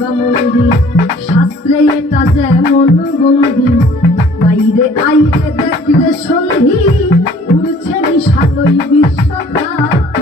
বা মন্দির, শাস্ত্রে এটা যেমন বন্দি, বাইরে আইরে দেখলে সন্ধি, উড়ছে নিশালই বিশ্বখাপ।